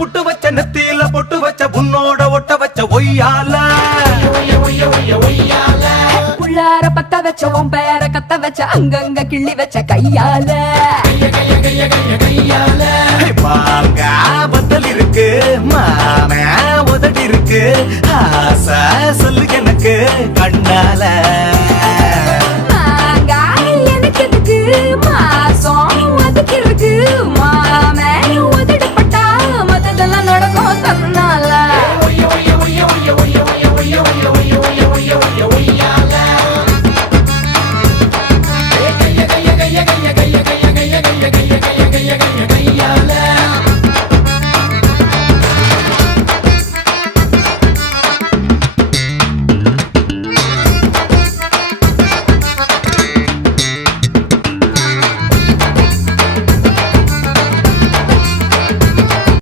புட்டு வச்ச நெத்தியில பொட்டு வச்ச உன்னோட ஒட்ட வச்ச ஒய்யால உள்ளார பத்த வச்ச உன் பேர கத்த வச்ச அங்கங்க கிள்ளி வச்ச கையால பால